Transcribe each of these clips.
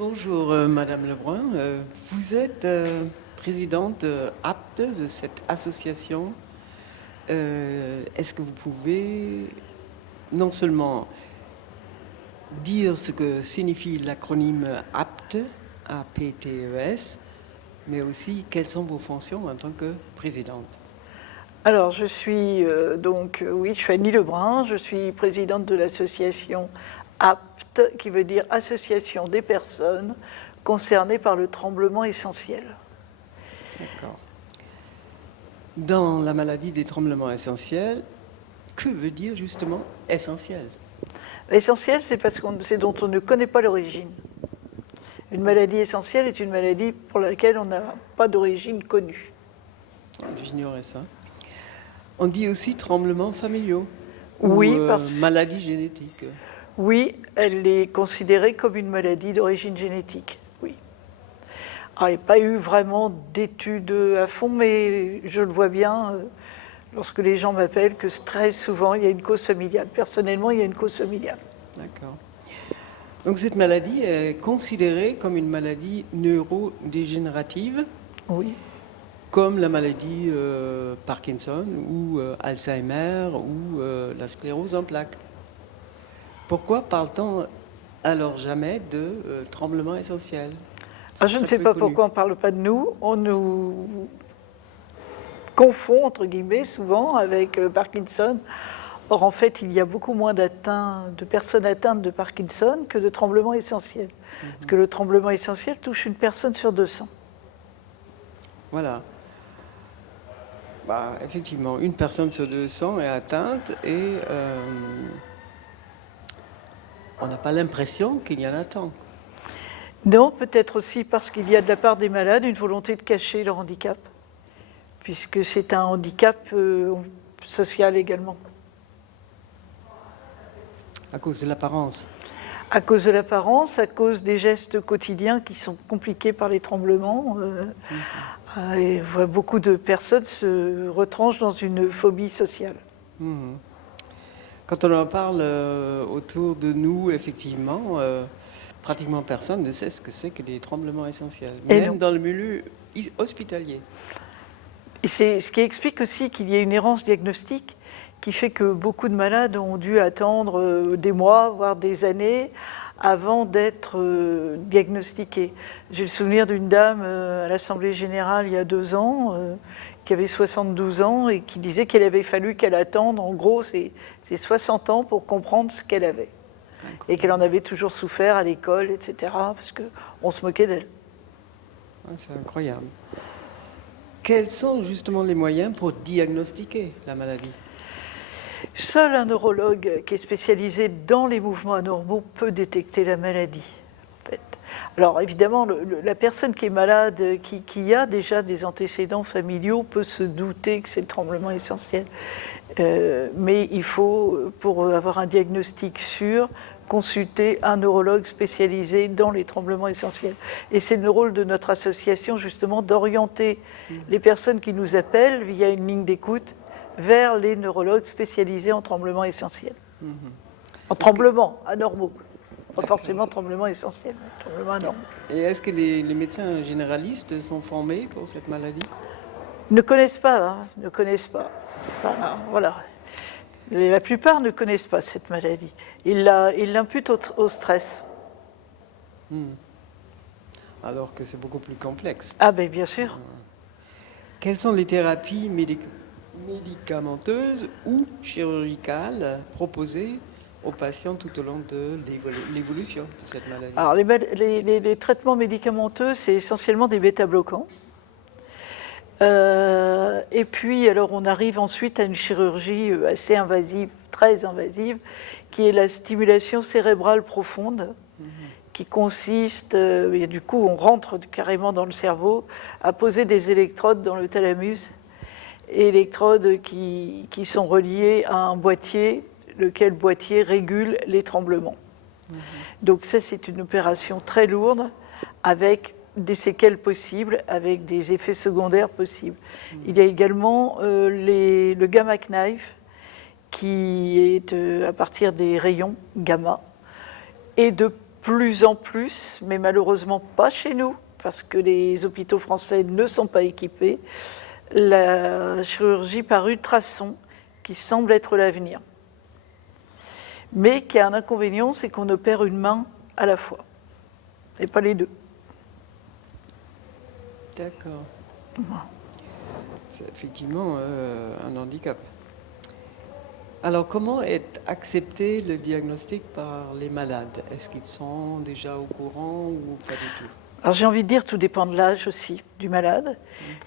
Bonjour Madame Lebrun. Vous êtes présidente APT de cette association. Est-ce que vous pouvez non seulement dire ce que signifie l'acronyme APT, APTES, mais aussi quelles sont vos fonctions en tant que présidente? Alors, je suis je suis Annie Lebrun, je suis présidente de l'association APT, qui veut dire Association des personnes concernées par le tremblement essentiel. D'accord. Dans la maladie des tremblements essentiels, que veut dire justement essentiel? Essentiel, c'est parce que c'est dont on ne connaît pas l'origine. Une maladie essentielle est une maladie pour laquelle on n'a pas d'origine connue. J'ignorais ça. On dit aussi tremblements familiaux Oui, ou maladie génétique. Oui, elle est considérée comme une maladie d'origine génétique, oui. Alors, il n'y a pas eu vraiment d'études à fond, mais je le vois bien lorsque les gens m'appellent que très souvent, il y a une cause familiale. Personnellement, il y a une cause familiale. D'accord. Donc cette maladie est considérée comme une maladie neurodégénérative, Oui. comme la maladie Parkinson ou Alzheimer ou la sclérose en plaques. Pourquoi parle-t-on alors jamais de tremblement essentiel? Je ne sais pas pourquoi on ne parle pas de nous. On nous confond, entre guillemets, souvent avec Parkinson. Or, en fait, il y a beaucoup moins de personnes atteintes de Parkinson que de tremblement essentiel. Parce que le tremblement essentiel touche une personne sur 200. Voilà. Effectivement, une personne sur 200 est atteinte et on n'a pas l'impression qu'il y en a tant. Non, peut-être aussi parce qu'il y a de la part des malades une volonté de cacher leur handicap, puisque c'est un handicap social également. À cause de l'apparence. À cause de l'apparence, à cause des gestes quotidiens qui sont compliqués par les tremblements. Et beaucoup de personnes se retranchent dans une phobie sociale. Quand on en parle autour de nous, effectivement, pratiquement personne ne sait ce que c'est que les tremblements essentiels, même dans le milieu hospitalier. Et c'est ce qui explique aussi qu'il y a une errance diagnostique qui fait que beaucoup de malades ont dû attendre des mois, voire des années, avant d'être diagnostiqués. J'ai le souvenir d'une dame à l'Assemblée générale il y a 2 ans, qui avait 72 ans et qui disait qu'il avait fallu qu'elle attende, en gros, ses 60 ans pour comprendre ce qu'elle avait. Et qu'elle en avait toujours souffert à l'école, etc., parce qu'on se moquait d'elle. C'est incroyable. Quels sont justement les moyens pour diagnostiquer la maladie? Seul un neurologue qui est spécialisé dans les mouvements anormaux peut détecter la maladie, en fait. Alors évidemment, la personne qui est malade, qui a déjà des antécédents familiaux, peut se douter que c'est le tremblement essentiel. Mais il faut, pour avoir un diagnostic sûr, consulter un neurologue spécialisé dans les tremblements essentiels. Et c'est le rôle de notre association, justement, d'orienter les personnes qui nous appellent via une ligne d'écoute vers les neurologues spécialisés en tremblements essentiels. En tremblements anormaux. Pas forcément tremblements essentiels, mais tremblements anormaux. Et est-ce que les médecins généralistes sont formés pour cette maladie? Ne connaissent pas. Voilà. La plupart ne connaissent pas cette maladie. Ils l'imputent au stress. Alors que c'est beaucoup plus complexe. Ah ben bien sûr. Quelles sont les thérapies médicamenteuses ou chirurgicales proposées aux patients tout au long de l'évolution de cette maladie? Alors les traitements médicamenteux, c'est essentiellement des bêta-bloquants. Et puis, alors, on arrive ensuite à une chirurgie assez invasive, très invasive, qui est la stimulation cérébrale profonde, qui consiste, et du coup, on rentre carrément dans le cerveau, à poser des électrodes dans le thalamus, électrodes qui sont reliées à un boîtier, lequel boîtier régule les tremblements. Donc ça, c'est une opération très lourde, avec des séquelles possibles, avec des effets secondaires possibles. Il y a également le gamma knife, qui est à partir des rayons gamma, et de plus en plus, mais malheureusement pas chez nous, parce que les hôpitaux français ne sont pas équipés, la chirurgie par ultrason, qui semble être l'avenir. Mais qui a un inconvénient, c'est qu'on opère une main à la fois, et pas les deux. D'accord. C'est effectivement un handicap. Alors, comment est accepté le diagnostic par les malades? Est-ce qu'ils sont déjà au courant ou pas du tout? Alors j'ai envie de dire, tout dépend de l'âge aussi du malade.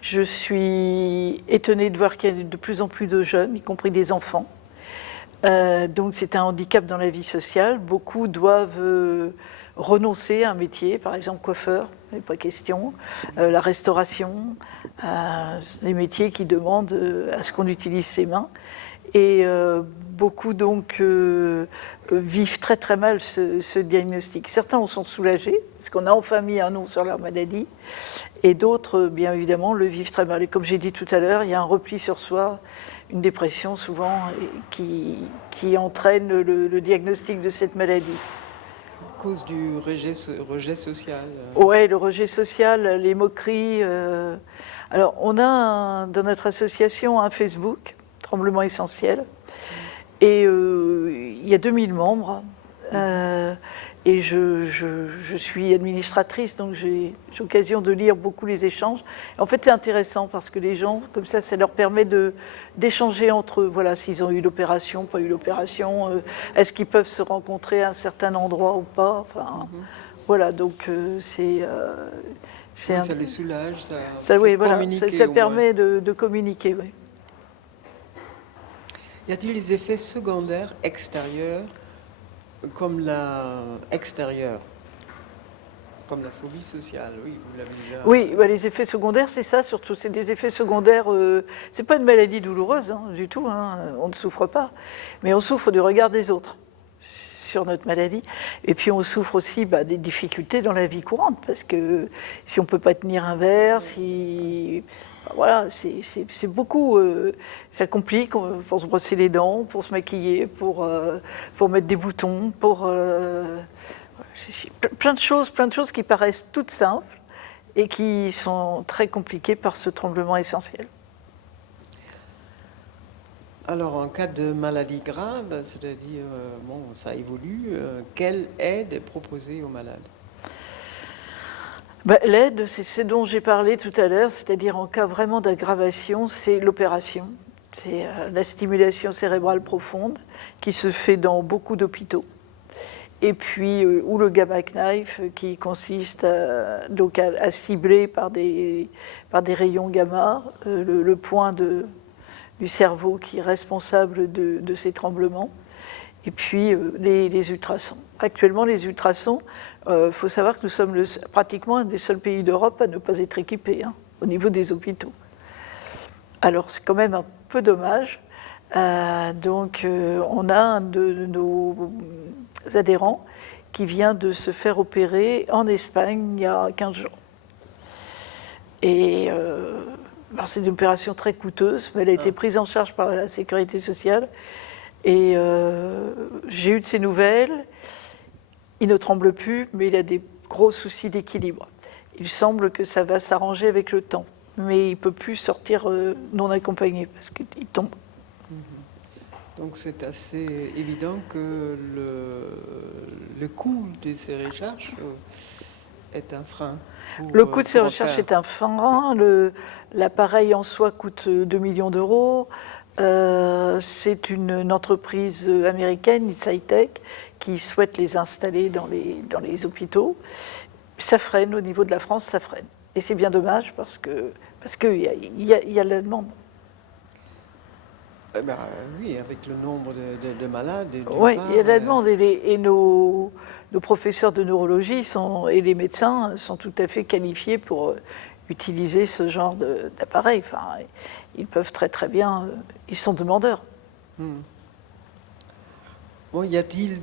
Je suis étonnée de voir qu'il y a de plus en plus de jeunes, y compris des enfants. Donc c'est un handicap dans la vie sociale. Beaucoup doivent renoncer à un métier, par exemple coiffeur, il n'est pas question, la restauration, des métiers qui demandent à ce qu'on utilise ses mains. Et beaucoup donc vivent très très mal ce diagnostic. Certains en sont soulagés, parce qu'on a enfin mis un nom sur leur maladie, et d'autres, bien évidemment, le vivent très mal. Et comme j'ai dit tout à l'heure, il y a un repli sur soi, une dépression souvent, qui entraîne le diagnostic de cette maladie. À cause du rejet social. Ouais, le rejet social, les moqueries. Alors, on a dans notre association un Facebook, Tremblement Essentiel, et il y a 2000 membres. Et je suis administratrice, donc j'ai l'occasion de lire beaucoup les échanges. Et en fait, c'est intéressant parce que les gens, comme ça leur permet d'échanger entre eux. Voilà, s'ils ont eu l'opération, pas eu l'opération, est-ce qu'ils peuvent se rencontrer à un certain endroit ou pas. Enfin, voilà, donc ça les soulage, ça, oui, voilà, communiquer ça au permet moins. de communiquer. Oui. Y a-t-il des effets secondaires extérieurs comme la phobie sociale? Oui, vous l'avez déjà. Oui, bah, les effets secondaires, c'est ça surtout. C'est des effets secondaires. C'est pas une maladie douloureuse du tout. On ne souffre pas, mais on souffre du regard des autres sur notre maladie. Et puis on souffre aussi des difficultés dans la vie courante, parce que si on peut pas tenir un verre, si voilà, c'est beaucoup. Ça complique pour se brosser les dents, pour se maquiller, pour mettre des boutons, pour plein de choses qui paraissent toutes simples et qui sont très compliquées par ce tremblement essentiel. Alors, en cas de maladie grave, c'est-à-dire, ça évolue, quelle aide est proposée aux malades? L'aide, c'est ce dont j'ai parlé tout à l'heure, c'est-à-dire en cas vraiment d'aggravation, c'est l'opération. C'est la stimulation cérébrale profonde qui se fait dans beaucoup d'hôpitaux. Et puis, ou le gamma knife qui consiste à cibler par des rayons gamma le point du cerveau qui est responsable de ces tremblements. Et puis les ultrasons. Actuellement, les ultrasons, faut savoir que nous sommes pratiquement un des seuls pays d'Europe à ne pas être équipés au niveau des hôpitaux. Alors c'est quand même un peu dommage. Donc on a un de nos adhérents qui vient de se faire opérer en Espagne il y a 15 jours. Et c'est une opération très coûteuse, mais elle a été prise en charge par la Sécurité sociale. Et j'ai eu de ses nouvelles. Il ne tremble plus, mais il a des gros soucis d'équilibre. Il semble que ça va s'arranger avec le temps, mais il ne peut plus sortir non accompagné parce qu'il tombe. Donc c'est assez évident que le coût de ces recherches est un frein. Le coût de ces recherches est un frein. L'appareil en soi coûte 2 millions d'euros. C'est une entreprise américaine, Insightec, qui souhaite les installer dans les hôpitaux. Ça freine, au niveau de la France, ça freine. Et c'est bien dommage parce qu'il y a la demande. Oui, avec le nombre de malades. Oui, il y a de la demande. Et nos professeurs de neurologie et les médecins sont tout à fait qualifiés pour utiliser ce genre d'appareil. Enfin, ils peuvent très très bien, ils sont demandeurs. Bon, y a-t-il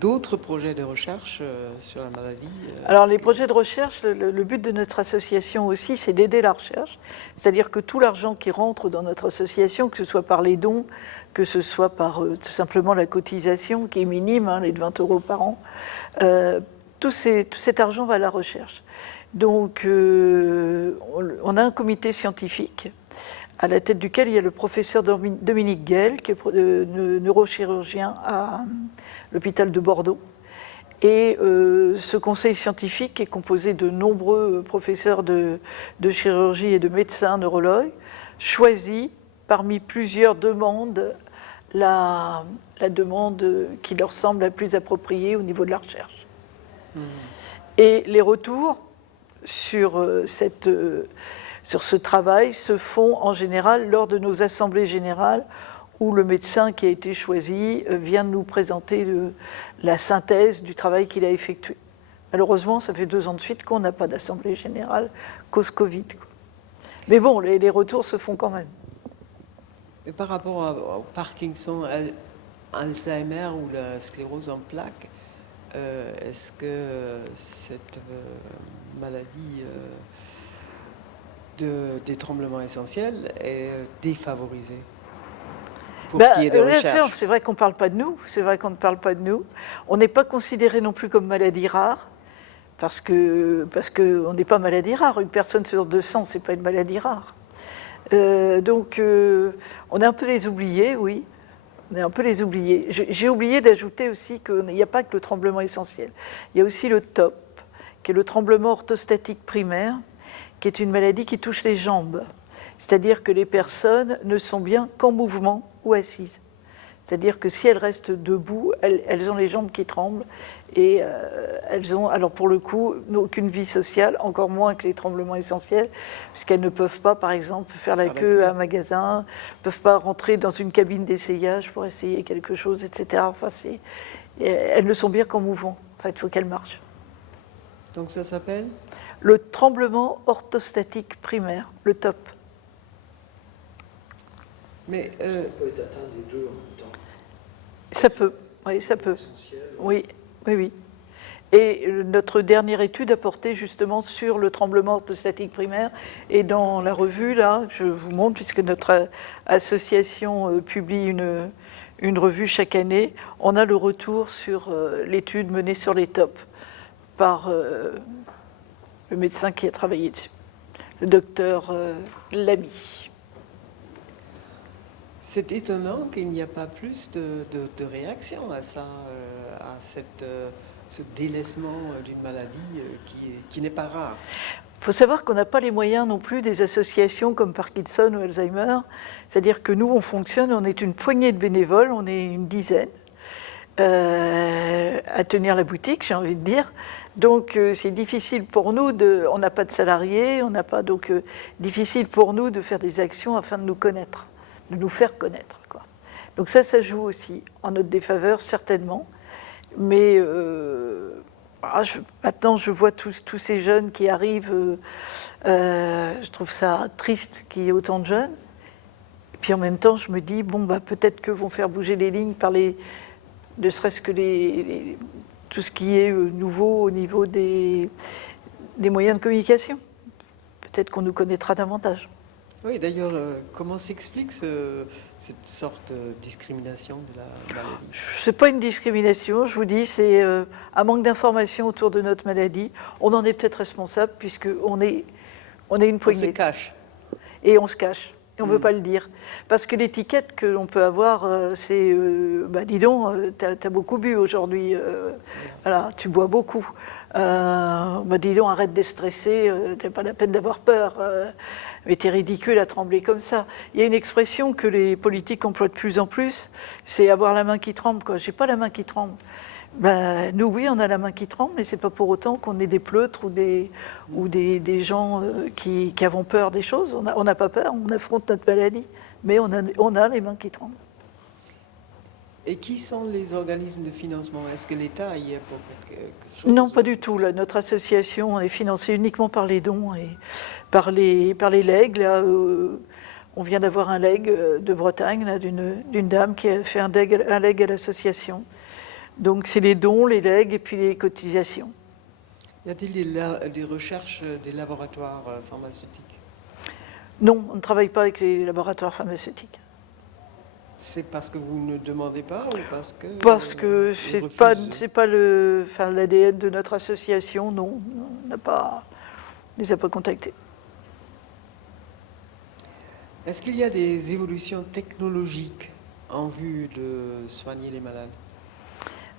d'autres projets de recherche sur la maladie? Alors les projets de recherche, le but de notre association aussi, c'est d'aider la recherche. C'est-à-dire que tout l'argent qui rentre dans notre association, que ce soit par les dons, que ce soit par tout simplement la cotisation, qui est minime, hein, les 20 € par an, tout cet argent va à la recherche. Donc on a un comité scientifique à la tête duquel il y a le professeur Dominique Guel, qui est neurochirurgien à l'hôpital de Bordeaux. Et ce conseil scientifique est composé de nombreux professeurs de chirurgie et de médecins neurologues, choisis parmi plusieurs demandes la demande qui leur semble la plus appropriée au niveau de la recherche. Et les retours sur ce travail se font en général lors de nos assemblées générales où le médecin qui a été choisi vient nous présenter la synthèse du travail qu'il a effectué. Malheureusement, ça fait 2 ans de suite qu'on n'a pas d'assemblée générale cause Covid. Mais bon, les retours se font quand même. Et par rapport au Parkinson, Alzheimer ou la sclérose en plaques, est-ce que cette maladie des tremblements essentiels est défavorisée pour ce qui est de recherche? C'est vrai qu'on ne parle pas de nous. C'est vrai qu'on ne parle pas de nous. On n'est pas considéré non plus comme maladie rare parce qu'on n'est pas maladie rare. Une personne sur 200, c'est pas une maladie rare. Donc, on est un peu les oubliés, oui. On est un peu les oubliés. J'ai oublié d'ajouter aussi qu'il n'y a pas que le tremblement essentiel. Il y a aussi le TOP, qui est le tremblement orthostatique primaire, qui est une maladie qui touche les jambes. C'est-à-dire que les personnes ne sont bien qu'en mouvement ou assises. C'est-à-dire que si elles restent debout, elles ont les jambes qui tremblent et elles ont, alors pour le coup, aucune vie sociale, encore moins que les tremblements essentiels, puisqu'elles ne peuvent pas, par exemple, faire la queue à un magasin, ne peuvent pas rentrer dans une cabine d'essayage pour essayer quelque chose, etc. Enfin, elles ne sont bien qu'en mouvement. Enfin, il faut qu'elles marchent. Donc ça s'appelle ? Le tremblement orthostatique primaire, le TOP. Mais ça peut être atteint des deux en même temps. Ça peut, oui, ça peut. Oui, oui, oui. Et notre dernière étude a porté justement sur le tremblement orthostatique primaire. Et dans la revue, là, je vous montre, puisque notre association publie une revue chaque année, on a le retour sur l'étude menée sur les TOP par le médecin qui a travaillé dessus, le docteur Lamy. C'est étonnant qu'il n'y a pas plus de réaction à ça, à ce délaissement d'une maladie qui n'est pas rare. Il faut savoir qu'on n'a pas les moyens non plus des associations comme Parkinson ou Alzheimer. C'est-à-dire que nous, on fonctionne, on est une poignée de bénévoles, on est une dizaine à tenir la boutique, j'ai envie de dire. Donc c'est difficile pour nous, on n'a pas de salariés, on n'a pas, donc difficile pour nous de faire des actions afin de nous connaître, de nous faire connaître, quoi. Donc ça joue aussi en notre défaveur, certainement. Mais maintenant, je vois tous ces jeunes qui arrivent. Je trouve ça triste qu'il y ait autant de jeunes. Et puis en même temps, je me dis, peut-être que vont faire bouger les lignes par ne serait-ce que tout ce qui est nouveau au niveau des moyens de communication. Peut-être qu'on nous connaîtra davantage. Oui, d'ailleurs, comment s'explique cette sorte de discrimination de la maladie ? Ce n'est pas une discrimination, je vous dis, c'est un manque d'information autour de notre maladie. On en est peut-être responsable puisqu'on est une poignée. On se cache. Et on se cache. Et on ne veut pas le dire. Parce que l'étiquette que l'on peut avoir, c'est dis donc, t'as beaucoup bu aujourd'hui, voilà, tu bois beaucoup. Dis donc, arrête d'être stressé, t'as pas la peine d'avoir peur. Mais t'es ridicule à trembler comme ça. Il y a une expression que les politiques emploient de plus en plus, c'est avoir la main qui tremble, quoi. J'ai pas la main qui tremble. Nous, oui, on a la main qui tremble, mais c'est pas pour autant qu'on est des pleutres ou des gens qui avons peur des choses. On n'a pas peur, on affronte notre maladie, mais on a les mains qui tremblent. Et qui sont les organismes de financement ? Est-ce que l'État y est pour quelque chose ? Non, pas du tout. Là, notre association est financée uniquement par les dons et par les legs. Là, on vient d'avoir un leg de Bretagne, là, d'une dame qui a fait un leg à l'association. Donc c'est les dons, les legs et puis les cotisations. Y a-t-il des recherches des laboratoires pharmaceutiques? Non, on ne travaille pas avec les laboratoires pharmaceutiques. C'est parce que vous ne demandez pas ou Parce que ils c'est refusent pas l'ADN de notre association, non, on ne les a pas contactés. Est-ce qu'il y a des évolutions technologiques en vue de soigner les malades?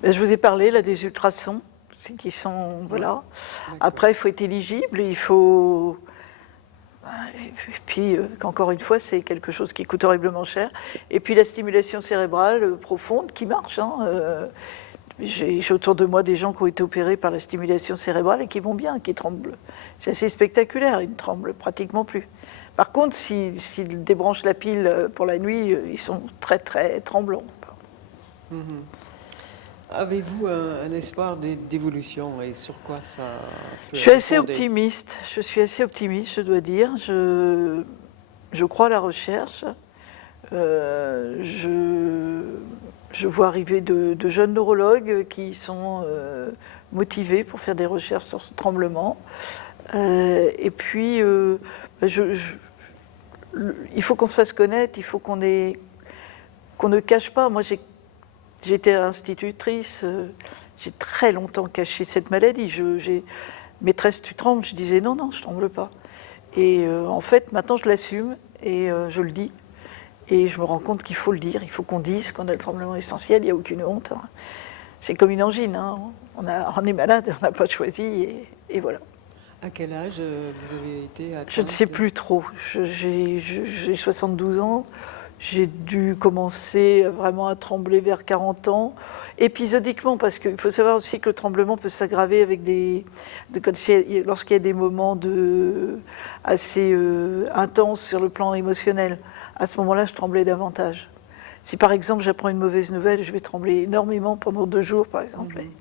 Ben, je vous ai parlé là des ultrasons, c'est qui sont voilà. D'accord. Après, il faut être éligible, il faut. Et puis, encore une fois, c'est quelque chose qui coûte horriblement cher. Et puis la stimulation cérébrale profonde qui marche. J'ai autour de moi des gens qui ont été opérés par la stimulation cérébrale et qui vont bien, qui tremblent. C'est assez spectaculaire, ils ne tremblent pratiquement plus. Par contre, s'ils débranchent la pile pour la nuit, ils sont très très tremblants. Mhm. Avez-vous un espoir d'évolution et sur quoi ça peut Je suis assez fonder? optimiste, je dois dire. Je crois à la recherche. Je vois arriver de jeunes neurologues qui sont motivés pour faire des recherches sur ce tremblement. Et puis, il faut qu'on se fasse connaître, il faut qu'on ne cache pas. Moi, j'étais institutrice, j'ai très longtemps caché cette maladie. Maîtresse, tu trembles? Je disais non, je tremble pas. Et en fait, maintenant, je l'assume et je le dis. Et je me rends compte qu'il faut le dire, il faut qu'on dise qu'on a le tremblement essentiel, il n'y a aucune honte. C'est comme une angine, on est malade, on n'a pas choisi, et voilà. À quel âge vous avez été atteinte? Je ne sais plus trop, j'ai 72 ans, j'ai dû commencer vraiment à trembler vers 40 ans, épisodiquement, parce qu'il faut savoir aussi que le tremblement peut s'aggraver avec lorsqu'il y a des moments assez intenses sur le plan émotionnel. À ce moment-là, je tremblais davantage. Si par exemple j'apprends une mauvaise nouvelle, je vais trembler énormément pendant 2 jours, par exemple. Et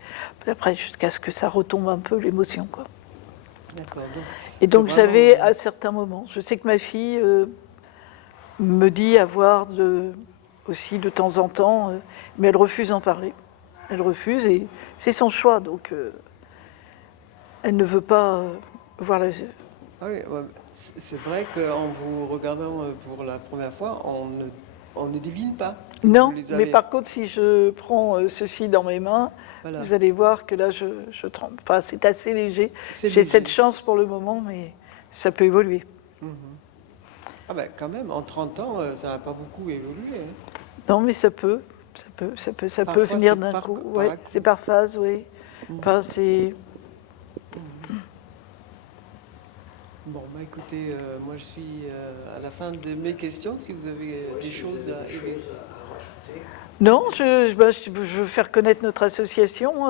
après, jusqu'à ce que ça retombe un peu l'émotion, quoi. D'accord. Et donc j'avais à certains moments. Je sais que ma fille me dit avoir aussi de temps en temps, mais elle refuse d'en parler. Elle refuse et c'est son choix, donc elle ne veut pas voir la. Ah oui, ouais, c'est vrai qu'en vous regardant pour la première fois, on ne devine pas. Non, Vous les mais avez. par contre, si je prends ceci dans mes mains, Voilà. vous allez voir que là, je tremble. Enfin, c'est assez léger. C'est J'ai léger. cette chance pour le moment, mais ça peut évoluer. Ah ben quand même, en 30 ans, ça n'a pas beaucoup évolué. Non, mais ça peut Parfois, venir c'est d'un par- coup. par Ouais, coup. c'est par phase, oui. Enfin, c'est. Bon, bah écoutez, moi je suis à la fin de mes questions. Si vous avez des choses à évoquer. Non, je veux faire connaître notre association.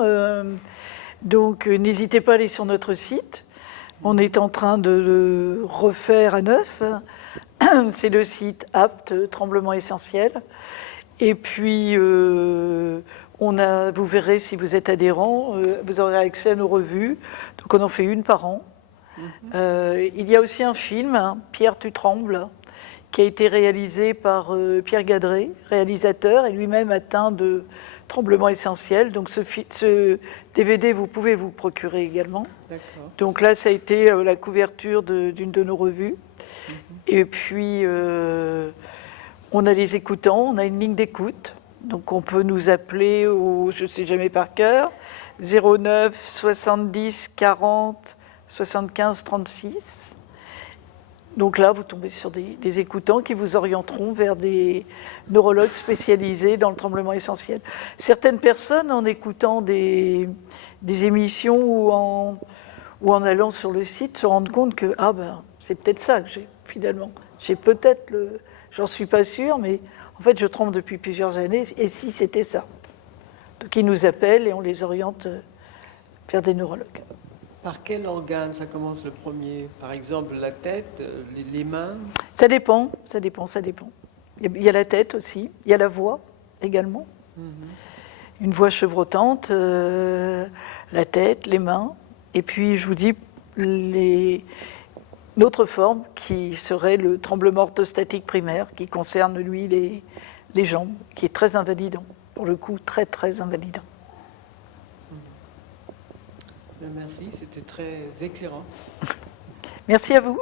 Donc, n'hésitez pas à aller sur notre site. On est en train de le refaire à neuf. C'est le site APT, Tremblement Essentiel. Et puis, vous verrez, si vous êtes adhérent, vous aurez accès à nos revues. Donc, on en fait une par an. Il y a aussi un film, Pierre, tu trembles, qui a été réalisé par Pierre Gadré, réalisateur, et lui-même atteint de tremblement essentiel. Donc ce DVD, vous pouvez vous procurer également. D'accord. Donc là, ça a été la couverture d'une de nos revues. Et puis, on a les écoutants, on a une ligne d'écoute. Donc on peut nous appeler au, je ne sais jamais par cœur, 09 70 40 75 36. Donc là, vous tombez sur des écoutants qui vous orienteront vers des neurologues spécialisés dans le tremblement essentiel. Certaines personnes, en écoutant des émissions ou en allant sur le site, se rendent compte que c'est peut-être ça que j'ai, finalement. J'en suis pas sûre, mais en fait, je tremble depuis plusieurs années, et si c'était ça? Donc ils nous appellent et on les oriente vers des neurologues. Par quel organe ça commence le premier? Par exemple, la tête, les mains? Ça dépend. Il y a la tête aussi, il y a la voix également. Une voix chevrotante, la tête, les mains. Et puis, je vous dis, l'autre forme qui serait le tremblement orthostatique primaire, qui concerne, lui, les jambes, qui est très invalidant. Pour le coup, très, très invalidant. Merci, c'était très éclairant. Merci à vous.